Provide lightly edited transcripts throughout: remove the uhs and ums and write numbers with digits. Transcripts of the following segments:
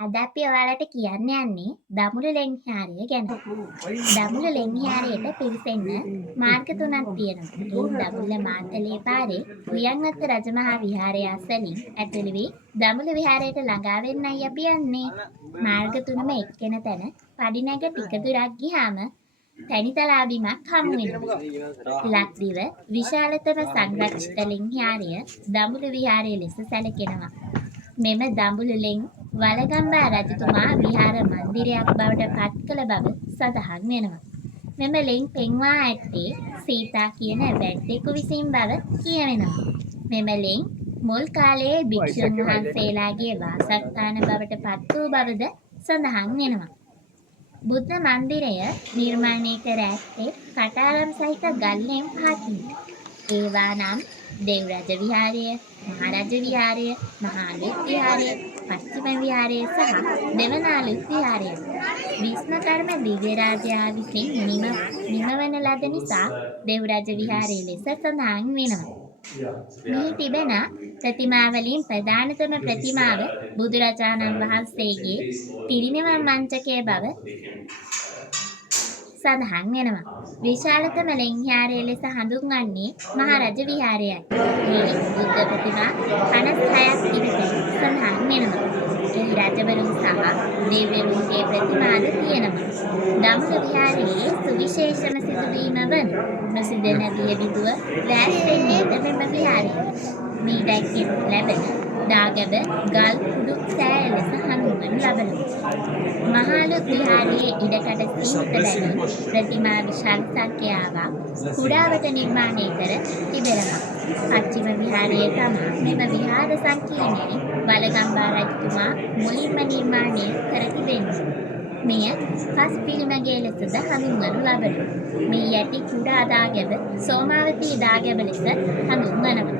අද අපි ඔයාලට කියන්න යන්නේ දඹුලු ලෙන්හාරිය ගැන. දඹුලු ලෙන්හාරියට පිවිසෙන්න මාර්ග තුනක් තියෙනවා. එයින් දඹුල්ල මාතලේ පාරේ උයන්වත්ත රජමහා විහාරය අසලින් ඇතුළු වී දඹුලු විහාරයට ළඟා වෙන්නයි අපි යන්නේ. මාර්ග තුනම එක්කෙන තැන පඩිනැග ටික දුරක් ගියාම තැනිතලා බිමක් හමු වෙනවා. ලක්දිව විශාලතම සංරක්ෂිත ලෙන්හාරිය දඹුලු විහාරය ලෙස සැලකෙනවා. මෙම දඹුලු ලෙන් වලගම්බා රජතුමා විහාර මන්දිරයක් බවට පත් කළ බව සඳහන් වෙනවා. මෙම ලෙන් පෙන්වා ඇත්තේ සීතා කියන වැද්දෙකු විසින් බව කියවෙනවා. මෙම ලෙන් මුල් කාලයේ භික්ෂුන් වහන්සේලාගේ වාසස්ථාන බවට පත් වූ බවද සඳහන් වෙනවා. බුද්ධ මන්දිරය නිර්මාණය කර ඇත්තේ කටාරම් සහිත ගල් ලෙන් පහකින්. ඒවා නම් දෙව්රජ විහාරය, මහරජ විහාරය, මහාලුත් විහාරය, පශ්චිම විහාරය සහ දෙවනාලුත් විහාරය. විස්මකර්ම දිව්‍යරාජයා විසින් නිමවන ලද නිසා දෙව්රජ විහාරය ලෙස සඳහන් වෙනවා. මෙහි තිබෙන ප්‍රතිමාවලින් ප්‍රධානතම ප්‍රතිමාව බුදුරජාණන් වහන්සේගේ පිරිනිවන් මංචකය බව සඳහන් වෙනවා. විශාලතම ලෙන්හාරය ලෙස හඳුන්වන්නේ මහරජ විහාරයයි. මේ බුද්ධ ප්‍රතිමා 56ක් තිබෙන සඳහන් වෙනවා. එහි රජවරුන් සහ දෙවිවරුන්ගේ ප්‍රතිමාද තියෙනවා. දඹුලු විහාරයේ සුවිශේෂම සිදුවීම වන නොසිදෙන වියවිදුව වැස්සෙන්නේද මෙම විහාරය. මේ දැක්කෙන් ලැබෙන දාගැබ ගල් කුඩු සෑය ලෙස හඳුන්වනු ලබනවා. මහාලුත් විහාරයේ ඉඩකඩ සීමිත බැවින් ප්‍රතිමා විශාල සංඛ්‍යාවක් කුඩාවට නිර්මාණය කර තිබෙනවා. පශ්චිම විහාරයේ තමා මෙම විහාර සංකීර්ණයේ වලගම්බා රජතුමා මුලින්ම නිර්මාණය කර තිබෙනවා. මෙය පස් පිළිමගේ ලෙසද හඳුන්වනු ලබනවා. මේ යටි කුඩා දාගැබ සෝමාවතී දාගැබ ලෙස හඳුන්වනවා.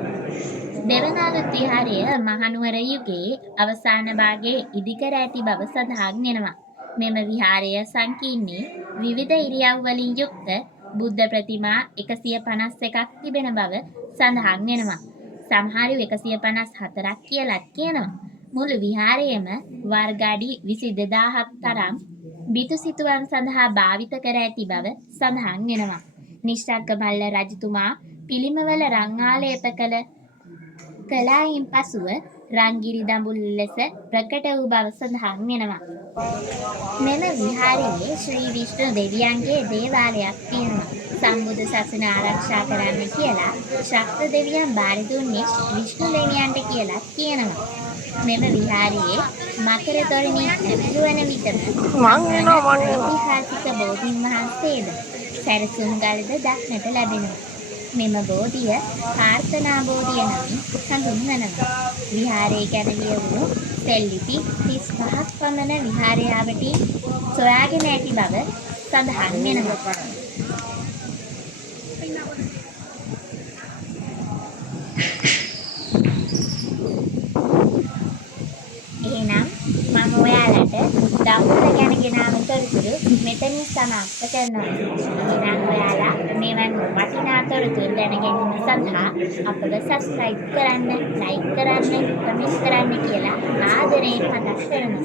දෙවනාලුත් විහාරය මහනුවර යුගයේ අවසාන භාගයේ ඉදිකර ඇති බව සඳහන් වෙනවා. මෙම විහාරය සංකීර්ණයේ විවිධ ඉරියව් වලින් යුක්ත බුද්ධ ප්‍රතිමා 151ක් තිබෙන බව සඳහන් වෙනවා. සමහරු 154ක් කියලාත් කියනවා. මුළු විහාරයේම වර්ග අඩි 22000ක් තරම් බිතු සිතුවම් සඳහා භාවිත කර ඇති බව සඳහන් වෙනවා. නිශ්ශංකමල්ල රජතුමා පිළිමවල රන් ආලේප කළායින් පසුව රංගිරි දඹුල්ල ලෙස ප්‍රකට වූ බව සඳහන් වෙනවා. මෙම විහාරයේ ශ්‍රී විෂ්ණු දෙවියන්ගේ දේවාලයක් තියෙනවා. සම්බුදු සසුන ආරක්ෂා කරන්න කියලා ශක්ත දෙවියන් බාර දුන්නේ විෂ්ණු දෙවියන්ට කියලා කියනවා. මෙම විහාරයේ මකර තොරණිය ඇතුළු වන විටම ඓතිහාසික බෝධීන් වහන්සේද සැරසුම් ගලද දක්නට ලැබෙනවා. මෙම බෝධිය ප්‍රාර්ථනා බෝධිය නමින් හඳුන්වනවා. විහාරයේ ගැන ලියවුණු සෙල්ලිපි 35ක් පමණ විහාරයාවටින් සොයාගෙන ඇති බව සඳහන් වෙනවා. එහෙනම් මම ඔයාලට දඹුල්ල ගැන ගෙනාව තොරතුරු මෙතනින් සමාප්ත කරනවා. එහෙනම් ඔයාලා මෙවන් වටිනා තොරතුරු දැන ගැනීම සඳහා අපව සබ්ස්ක්‍රයිබ් කරන්න, ලයික් කරන්න, කමෙන්ට් කරන්න කියලා ආදරයෙන් මතක් කරනවා.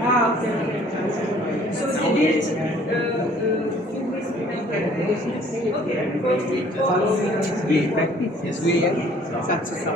Ah, ok. So they did film this We practice. Yes, we success.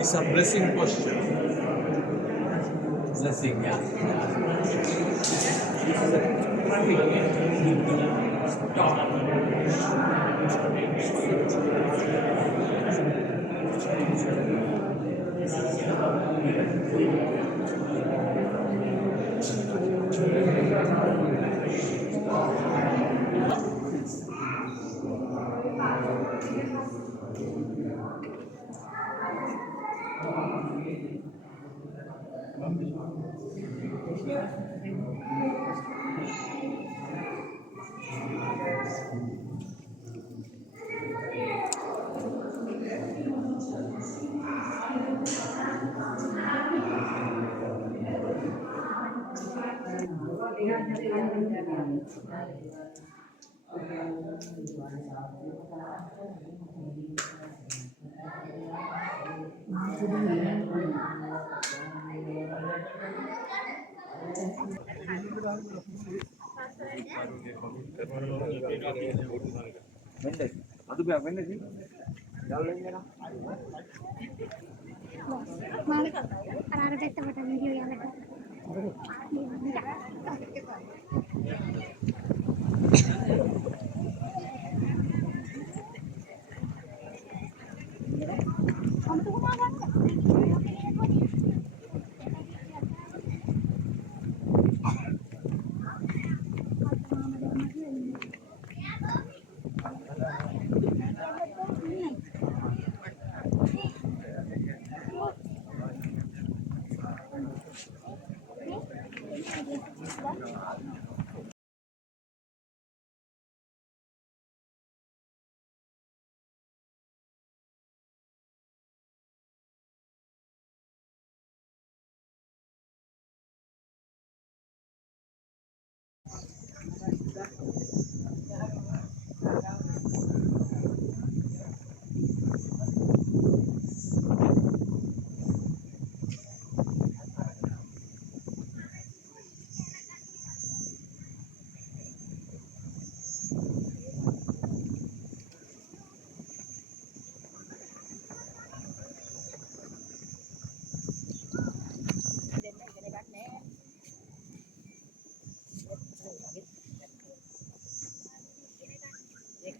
It's a blessing posture. Blessing, yeah.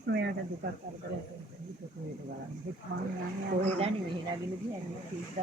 මෙයාට දුකක් කරදරයක් කොහෙදනි මෙහෙ නගින්න තියන්නේ සීසක්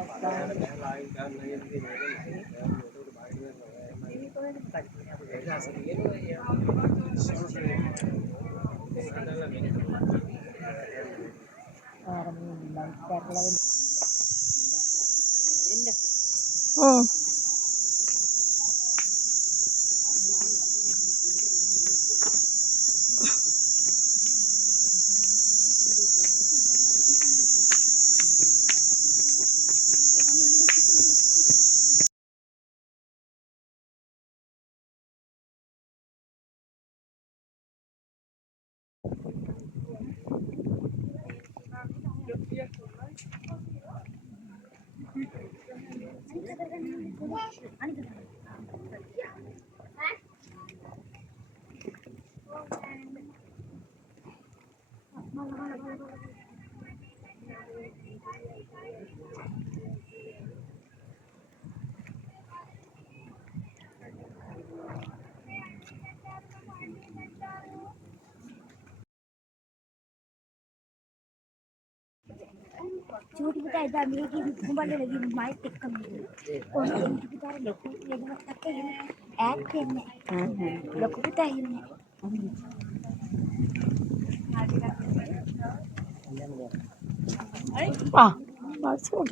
චූටි පුතා එදා මේකේ කුඹල්ලේ ගිහින් මයිත් එක්කම කොහොමද චූටි පුතාට ලොකු වෙනවත් අක්ක ඉන්නේ ඈත් වෙන්නේ ලොකු පුතා ඉන්නේ මාසෝද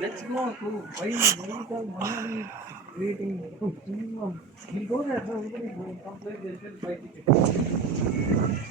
Let's go to why the money waiting to minimum. We go there, so everybody go. Someplace they should buy ticket.